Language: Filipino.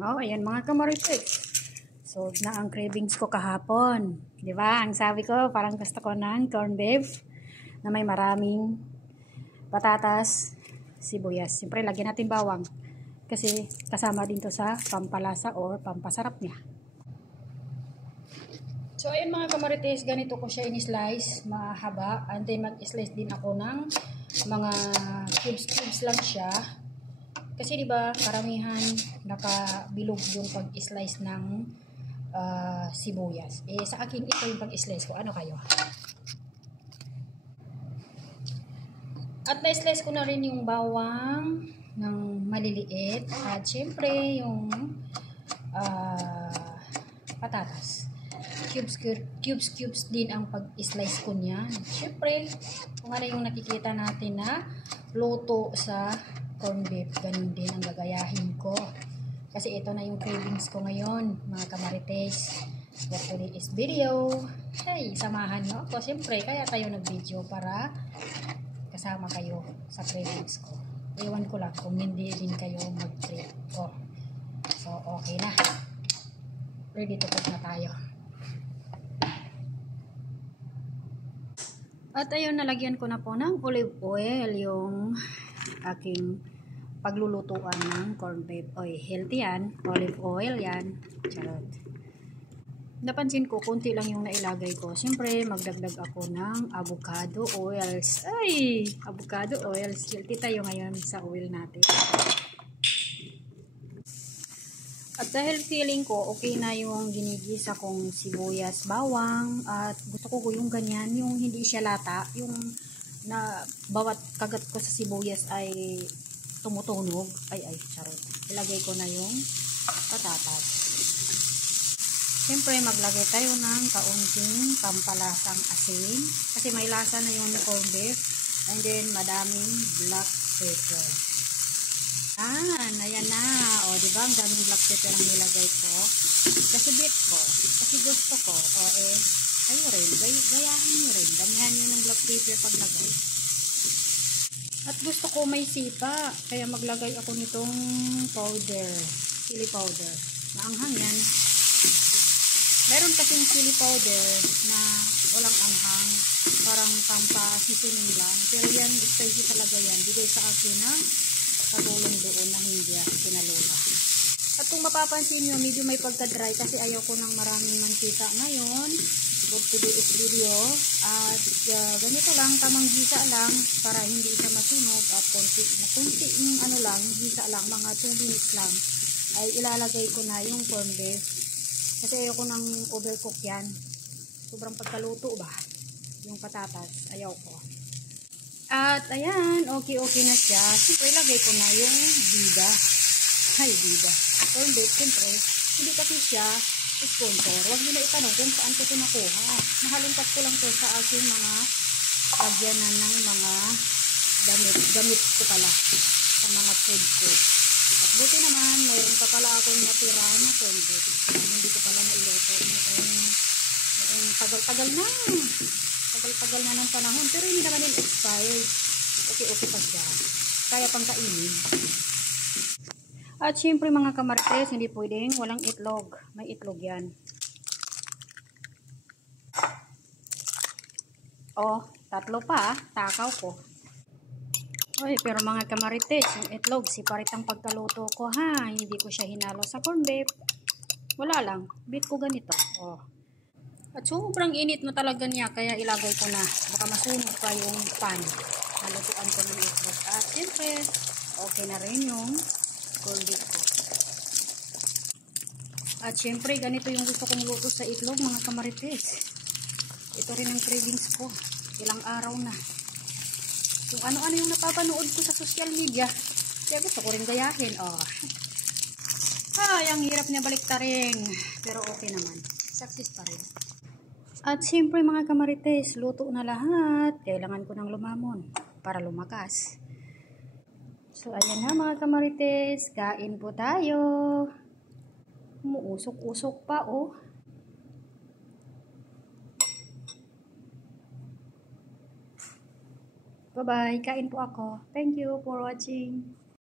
Oh, ayan mga kamarites. So, na ang cravings ko kahapon. Di ba? Ang sabi ko, parang gusto ko ng corned beef na may maraming patatas, sibuyas. Siyempre, lagyan natin bawang. Kasi kasama din to sa pampalasa or pampasarap niya. So, ayun mga kamarites, ganito ko siya in-slice, mahaba. And then, mag-slice din ako ng mga cubes lang siya. Kasi diba karamihan nakabilog yung pag-slice ng sibuyas. Sa akin ito yung pag-slice ko. Ano kayo? At na-slice ko na rin yung bawang ng maliliit. At syempre yung patatas. Cubes din ang pag-slice ko niyan. Syempre, kung ano yung nakikita natin na luto sa corned beef, ganun din ang gagayahin ko. Kasi ito na yung cravings ko ngayon, mga kamarites. For today's video, hey, samahan nyo ako. Siyempre, kaya tayo nag-video para kasama kayo sa cravings ko. Ewan ko lang kung hindi din kayo mag-crave ko. So, okay na. Ready to cook na tayo. At ayun, nalagyan ko na po ng olive oil yung aking paglulutuan ng corned beef. Oy, healthy yan. Olive oil yan. Charot. Napansin ko, konti lang yung nailagay ko. Siyempre, magdagdag ako ng avocado oils. Ay! Avocado oils. Healthy tayo ngayon sa oil natin. At dahil feeling ko, okay na yung ginigisa kong sibuyas, bawang, at gusto ko yung ganyan, yung hindi siya lata, yung na bawat kagat ko sa sibuyas ay tumutunog. Ay, charot. Ilagay ko na yung patatas. Siyempre, maglagay tayo ng kaunting pampalasang asin. Kasi may lasa na yung corned beef. And then, madaming black pepper. Ayan na. O, diba? Ang daming black pepper ang nilagay ko. Kasi bet ko. Kasi gusto ko. Kayo rin. Gayahin nyo rin. Damihan nyo ng black pepper paglagay. At gusto ko may sipa. Kaya maglagay ako nitong powder. Chili powder. Maanghang yan. Meron kasing chili powder na walang anghang. Parang pampa-seasoning lang. Pero yan, spicy talaga yan. Bigay sa akin ng katulong doon na hindi kinalula. At kung mapapansin nyo, medyo may pagka-dry kasi ayaw ko ng maraming mantika ngayon. For today's video. At ganito lang, tamang gisa lang para hindi siya masunog. At konti gisa lang, mga 2 minutes lang, ay ilalagay ko na yung corned beef. Kasi ayaw ko ng overcook yan. Sobrang pagkaluto ba? Yung patatas, ayaw ko. At ayan, okay na siya. Siyempre, ilagay ko na yung bida. Ay, bida. Corned beef, siyempre, hindi kasi siya sponsor. Huwag nyo na itanong kung saan ko ito nakuha. Nahalungkat ko lang to sa aking mga lagyanan ng mga damit ko pala sa mga food ko. At buti naman, mayroon pa pala akong natira na corned beef. Hindi ko pala nailuto. Tagal-tagal na ng panahon. Pero hindi naman yung expired. Okay pa siya. Kaya pang kainin. At syempre mga kamarites, hindi pwedeng walang itlog. May itlog yan. Tatlo pa. Takaw ko. Oy, pero mga kamarites, yung itlog, siparit ang pagkaluto ko ha. Hindi ko siya hinalo sa corned beef. Wala lang. Bit ko ganito. At sobrang init na talaga niya, kaya ilagay ko na. Baka masunog pa yung pan. Nalutuan ko ng itlog. At syempre, okay na rin yung corned beef ko. At syempre, ganito yung gusto kong luto sa itlog, mga kamarites. Ito rin ang cravings ko. Ilang araw na. Kung ano-ano yung napapanood ko sa social media, kaya gusto ko rin gayahin. Ang hirap niya baliktarin. Pero okay naman. Success pa rin. At siyempre mga kamarites, luto na lahat. Kailangan ko ng lumamon para lumakas. So ayan na mga kamarites, kain po tayo. Umuusok-usok pa Bye-bye, kain po ako. Thank you for watching.